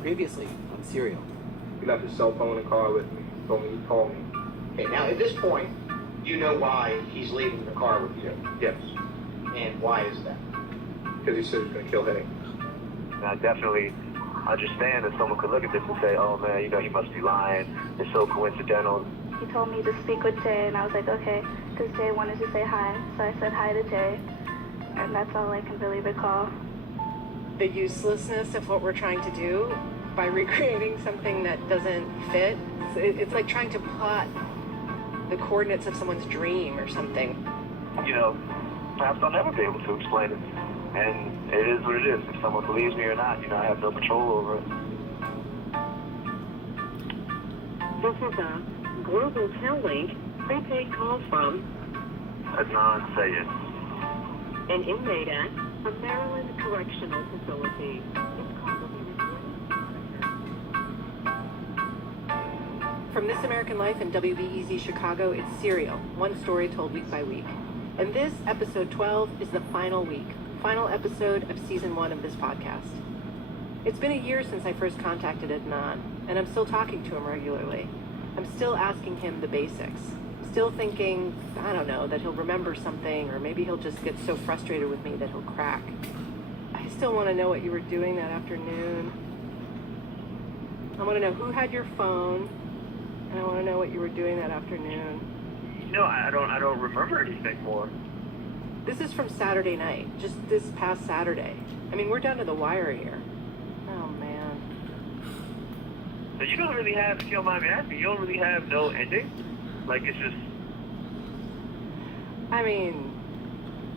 previously on Serial. He left his cell phone in the car with me. Told me he'd call me. Okay, now at this point, you know why he's leaving the car with you. Yes. And why is that? Because he said he was going to kill Hay. I definitely understand that someone could look at this and say, oh man, you know, he must be lying. It's so coincidental. He told me to speak with Jay, and I was like, okay, because Jay wanted to say hi. So I said hi to Jay, and that's all I can really recall. The uselessness of what we're trying to do by recreating something that doesn't fit. It's like trying to plot the coordinates of someone's dream or something. You know, perhaps I'll never be able to explain it. And it is what it is. If someone believes me or not, you know, I have no control over it. This is a Global Tel-Link prepaid call from Adnan Sayed, an inmate at a Maryland Correctional Facility. From This American Life and WBEZ Chicago, it's Serial, one story told week by week. And this, episode 12, is the final week, final episode of season 1 of this podcast. It's been a year since I first contacted Adnan, and I'm still talking to him regularly. I'm still asking him the basics. Still thinking, I don't know, that he'll remember something, or maybe he'll just get so frustrated with me that he'll crack. I still want to know what you were doing that afternoon. I want to know who had your phone, and I want to know what you were doing that afternoon. You know, I don't remember anything more. This is from Saturday night, just this past Saturday. I mean, we're down to the wire here. Oh, man. So you don't really have, if you don't mind me asking, you don't really have no ending? Like, it's just... I mean,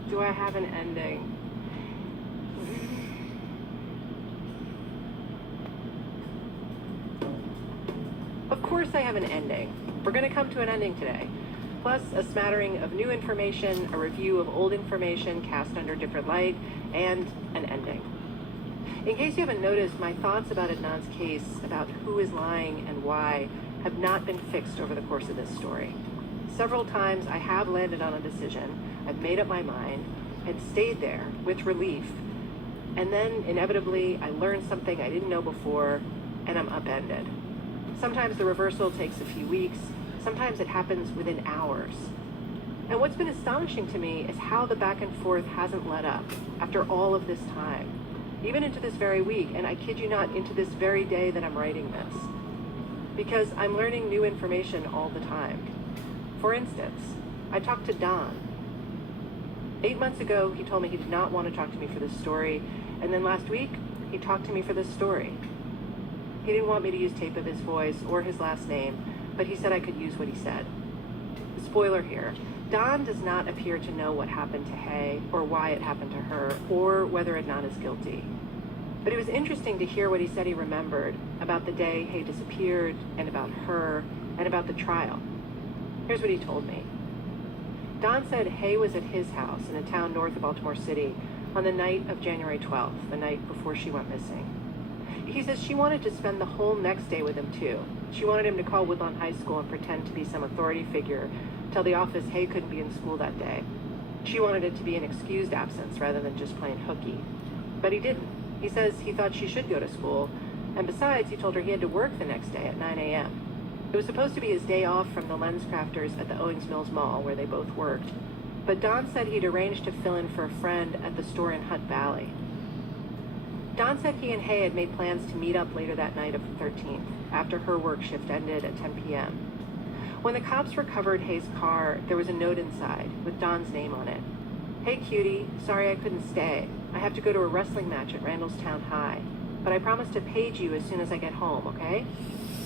do I have an ending? Of course I have an ending. We're going to come to an ending today. Plus a smattering of new information, a review of old information cast under different light, and an ending. In case you haven't noticed, my thoughts about Adnan's case, about who is lying and why, have not been fixed over the course of this story. Several times I have landed on a decision, I've made up my mind, and stayed there with relief. And then, inevitably, I learned something I didn't know before, and I'm upended. Sometimes the reversal takes a few weeks, sometimes it happens within hours. And what's been astonishing to me is how the back and forth hasn't let up after all of this time, even into this very week, and I kid you not, into this very day that I'm writing this. Because I'm learning new information all the time. For instance, I talked to Don. 8 months ago, he told me he did not want to talk to me for this story, and then last week, he talked to me for this story. He didn't want me to use tape of his voice or his last name, but he said I could use what he said. Spoiler here, Don does not appear to know what happened to Hay, or why it happened to her, or whether Adnan is guilty. But it was interesting to hear what he said he remembered about the day Hay disappeared, and about her, and about the trial. Here's what he told me. Don said Hay was at his house in a town north of Baltimore City on the night of January 12th, the night before she went missing. He says she wanted to spend the whole next day with him too. She wanted him to call Woodlawn High School and pretend to be some authority figure, tell the office Hay couldn't be in school that day. She wanted it to be an excused absence rather than just plain hooky. But he didn't. He says he thought she should go to school, and besides, he told her he had to work the next day at 9 a.m. It was supposed to be his day off from the lens crafters at the Owings Mills Mall, where they both worked. But Don said he'd arranged to fill in for a friend at the store in Hunt Valley. Don said he and Hay had made plans to meet up later that night of the 13th, after her work shift ended at 10 p.m. When the cops recovered Hay's car, there was a note inside, with Don's name on it. Hey cutie, sorry I couldn't stay. I have to go to a wrestling match at Randallstown High, but I promise to page you as soon as I get home, okay?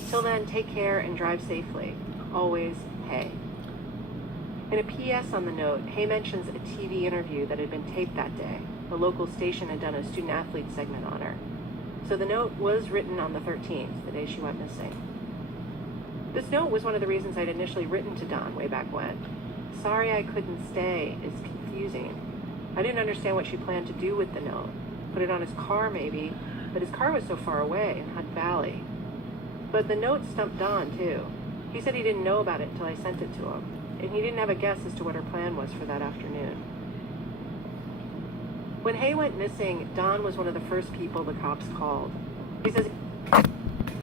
Till then, take care and drive safely. Always, Hay. In a PS on the note, Hay mentions a TV interview that had been taped that day. The local station had done a student-athlete segment on her. So the note was written on the 13th, the day she went missing. This note was one of the reasons I'd initially written to Don way back when. Sorry I couldn't stay is confusing. I didn't understand what she planned to do with the note. Put it on his car maybe, but his car was so far away in Hunt Valley. But the note stumped Don too. He said he didn't know about it until I sent it to him, and he didn't have a guess as to what her plan was for that afternoon. When Hay went missing, Don was one of the first people the cops called. He says